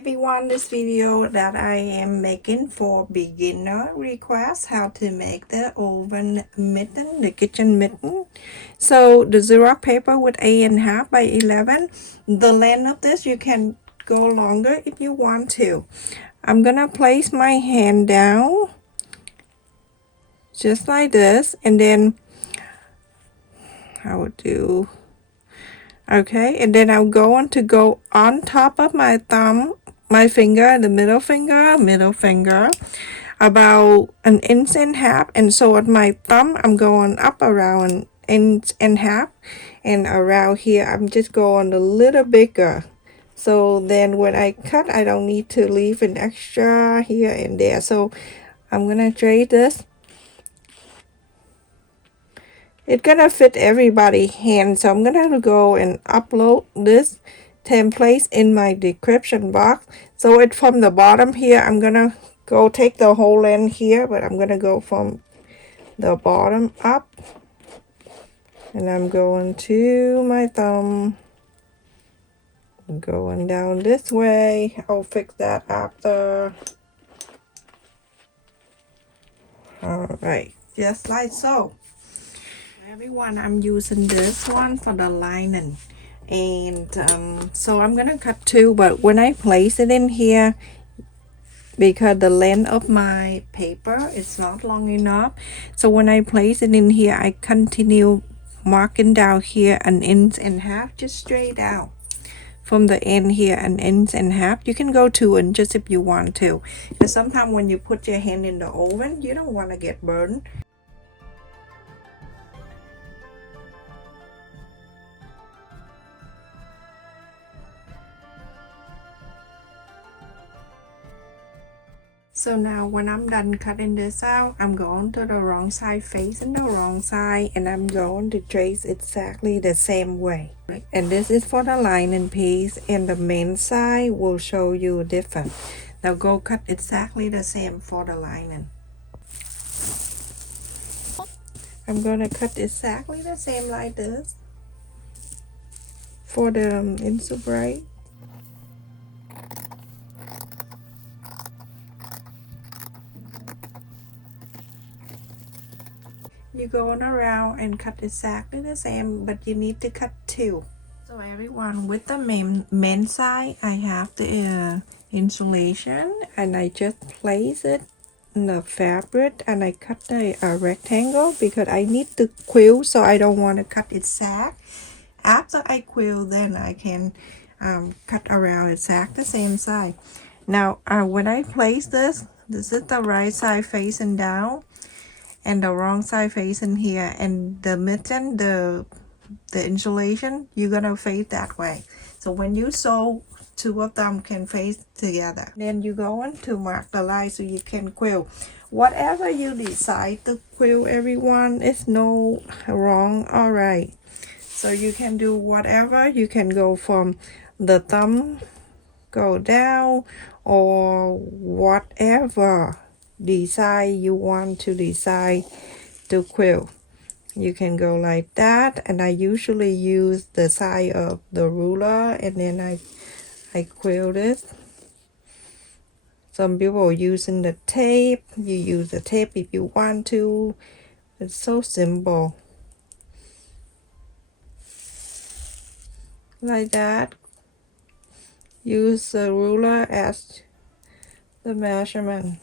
Everyone, this video that I am making for beginner request how to make the oven mitten, the kitchen mitten. So the Xerox paper with 8.5 by 11. The length of this you can go longer if you want to. I'm gonna place my hand down just like this, and then I will do okay, and then I'm going to go on top of my thumb, my finger, the middle finger, about 1.5 inches, and so on my thumb I'm going up around 1.5 inches, and around here I'm just going a little bigger, so then when I cut I don't need to leave an extra here and there. So I'm gonna tray this. It's gonna fit everybody's hand, so I'm gonna go and upload this template in my description box. So it's from the bottom here. I'm gonna go take the whole length here, but I'm gonna go from the bottom up, and I'm going to my thumb. I'm going down this way. I'll fix that after. All right, just like so. Everyone, I'm using this one for the lining, and so I'm gonna cut two, but when I place it in here, because the length of my paper is not long enough, so when I place it in here I continue marking down here 1.5 inches, just straight out from the end here 1.5 inches. You can go 2 inches if you want to, because sometimes when you put your hand in the oven you don't want to get burned. So now when I'm done cutting this out, I'm going to the wrong side, facing the wrong side, and I'm going to trace exactly the same way. And this is for the lining piece, and the main side will show you different. Now go cut exactly the same for the lining. I'm going to cut exactly the same like this for the Insulated. You go on around and cut exactly the same, but you need to cut two. So everyone, with the main side, I have the insulation, and I just place it in the fabric, and I cut the rectangle because I need to quilt, so I don't want to cut it sag. After I quilt, then I can cut around exact the same side. Now when I place this is the right side facing down and the wrong side facing here, and the mitten, the insulation, you're gonna face that way. So when you sew, two of them can face together. Then you go on to mark the line so you can quilt. Whatever you decide to quilt, everyone, is no wrong or right. So you can do whatever. You can go from the thumb, go down, or whatever design you want to decide to quilt. You can go like that, and I usually use the side of the ruler, and then I quilt it. Some people using the tape. You use the tape if you want to. It's so simple. Like that. Use the ruler as the measurement.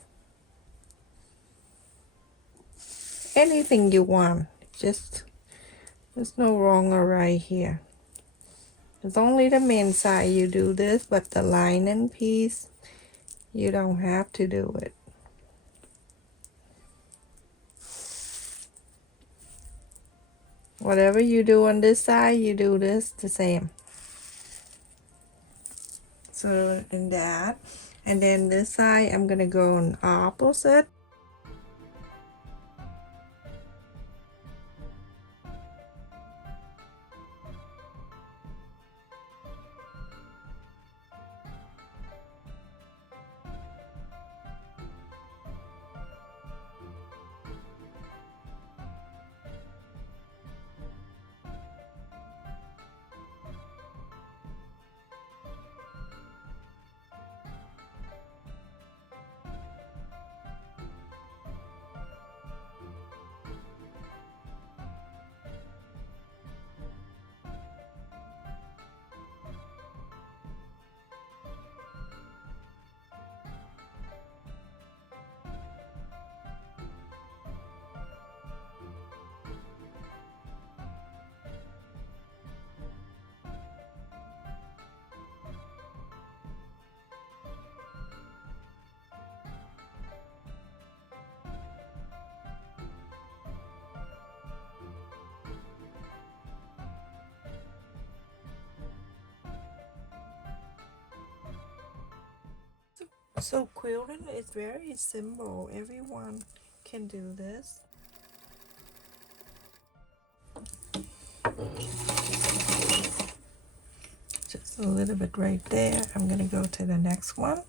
Anything you want. Just, there's no wrong or right here. It's only the main side you do this, but the lining piece, you don't have to do it. Whatever you do on this side, you do this the same. So in that, and then this side, I'm gonna go on opposite. So quilting is very simple. Everyone can do this. Just a little bit right there. I'm gonna go to the next one.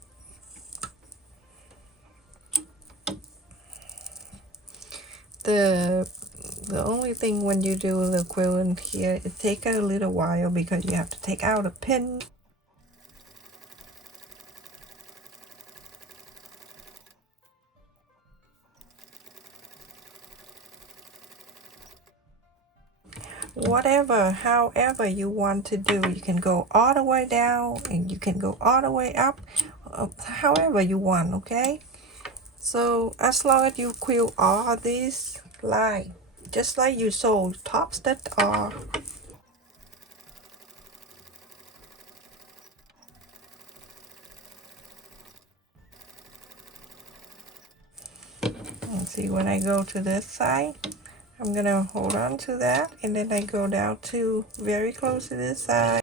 The only thing when you do the quilling here, it takes a little while because you have to take out a pin. Whatever, however you want to do, you can go all the way down and you can go all the way up, however you want, okay? So as long as you quilt all these lines, just like you sew tops that are. And see, when I go to this side, I'm gonna hold on to that and then I go down to very close to this side.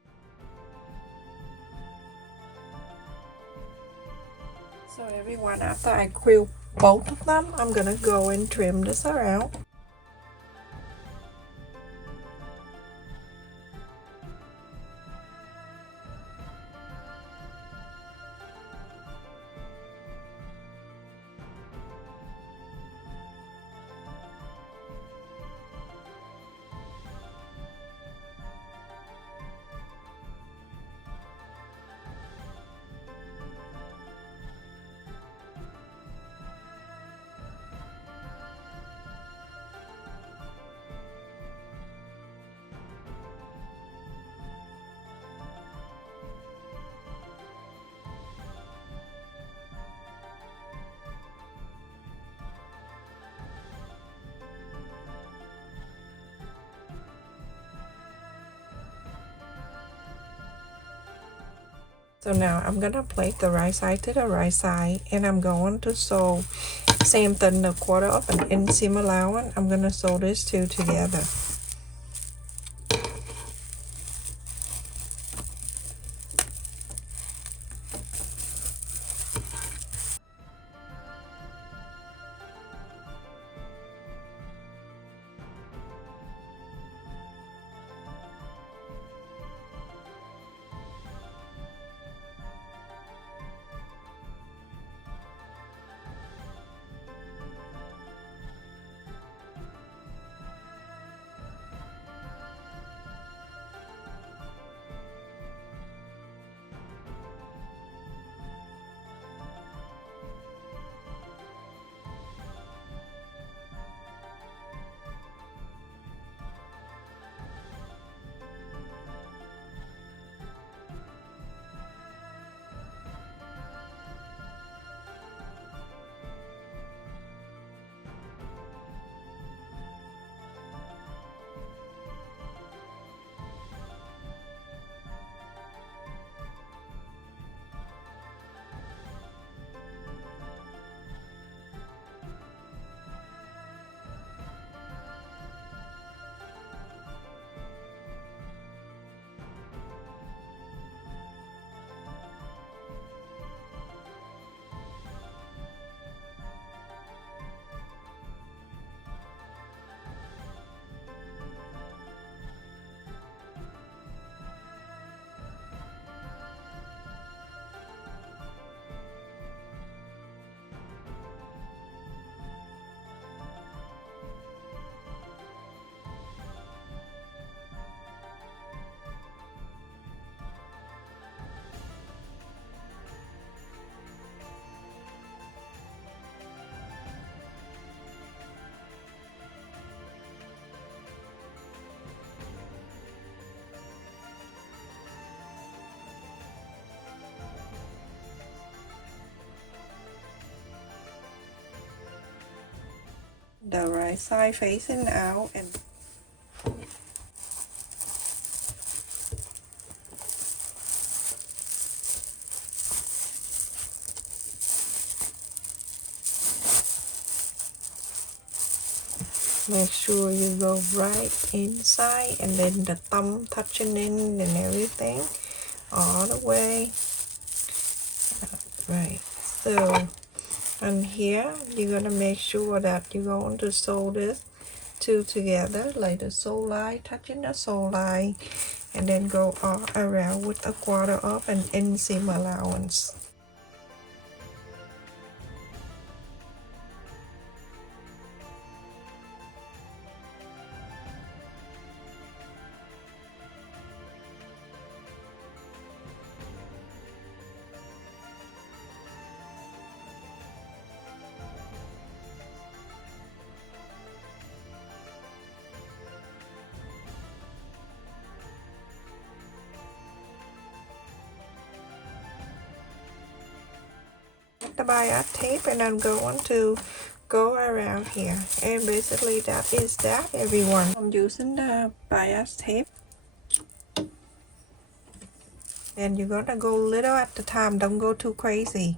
So everyone, after I quilt both of them, I'm gonna go and trim this around. So now I'm gonna place the right side to the right side and I'm going to sew same thing, the 1/4 of an inch seam allowance. I'm gonna sew these two together. The right side facing out and make sure you go right inside and then the thumb touching in and everything all the way right. So and here you're gonna make sure that you're going to sew this two together, like the sew line touching the sew line, and then go all around with a quarter of an inseam allowance. The bias tape, and I'm going to go around here, and basically that is that, everyone. I'm using the bias tape, and you're gonna go little at a time, don't go too crazy.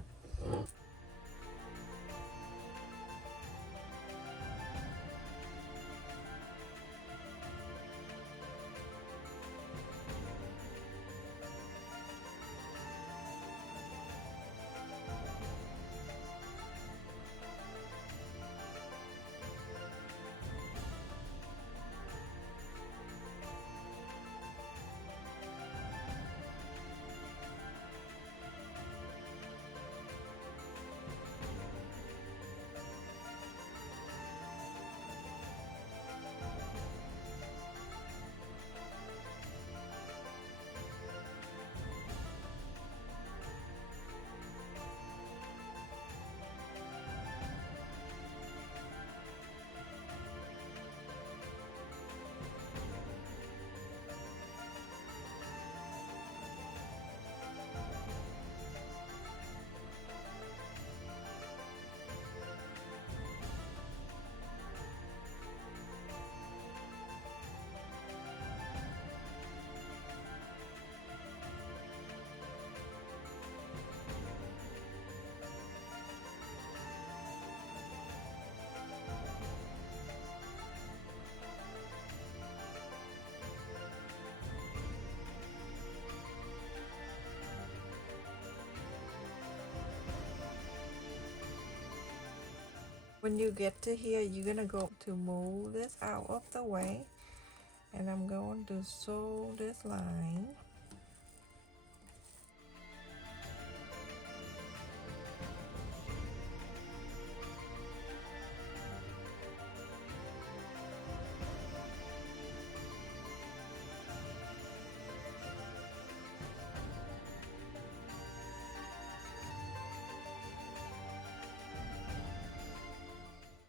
When you get to here, you're gonna go to move this out of the way, and I'm going to sew this line.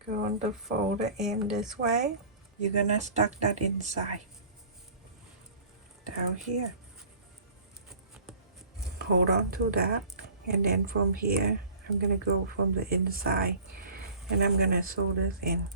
Going to fold the end this way. You're gonna stuck that inside down here, hold on to that, and then from here I'm gonna go from the inside, and I'm gonna sew this in.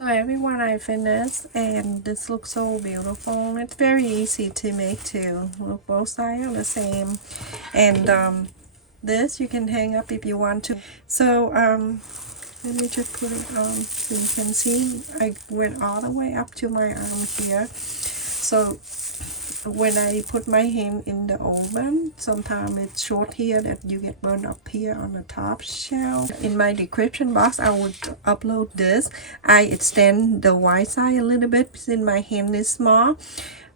So everyone, I finished, and this looks so beautiful. It's very easy to make too. Look, both sides are the same, and this you can hang up if you want to. So let me just put it on so you can see. I went all the way up to my arm here. So when I put my hand in the oven, sometimes it's short here that you get burned up here on the top shell. In my description box, I would upload this. I extend the white side a little bit since my hand is small.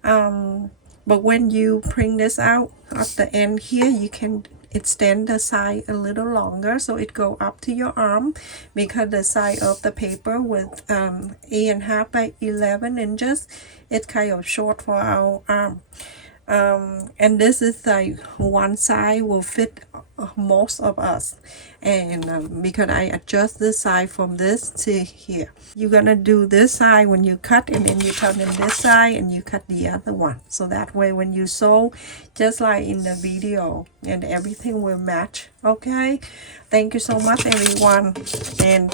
But when you bring this out at the end here, you can extend the side a little longer so it go up to your arm, because the side of the paper with 8.5 by 11 inches, it's kind of short for our arm. And this is like one side will fit most of us, and because I adjust this side from this to here. You're gonna do this side when you cut, and then you turn in this side and you cut the other one, so that way when you sew, just like in the video, and everything will match. Okay, thank you so much everyone, and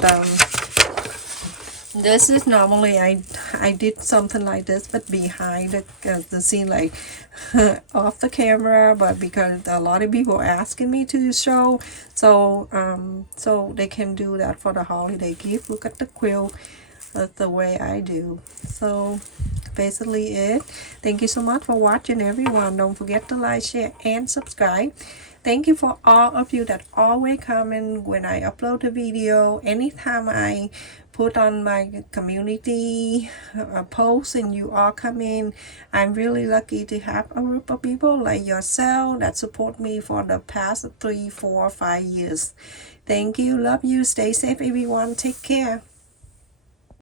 This is normally I did something like this, but behind the scene, like off the camera. But because a lot of people asking me to show, so they can do that for the holiday gift. Look at the quilt. That's the way I do. So basically it. Thank you so much for watching, everyone. Don't forget to like, share, and subscribe. Thank you for all of you that always comment when I upload a video. Anytime I put on my community post and you all come in, I'm really lucky to have a group of people like yourself that support me for the past 3, 4, 5 years. Thank you. Love you. Stay safe, everyone. Take care.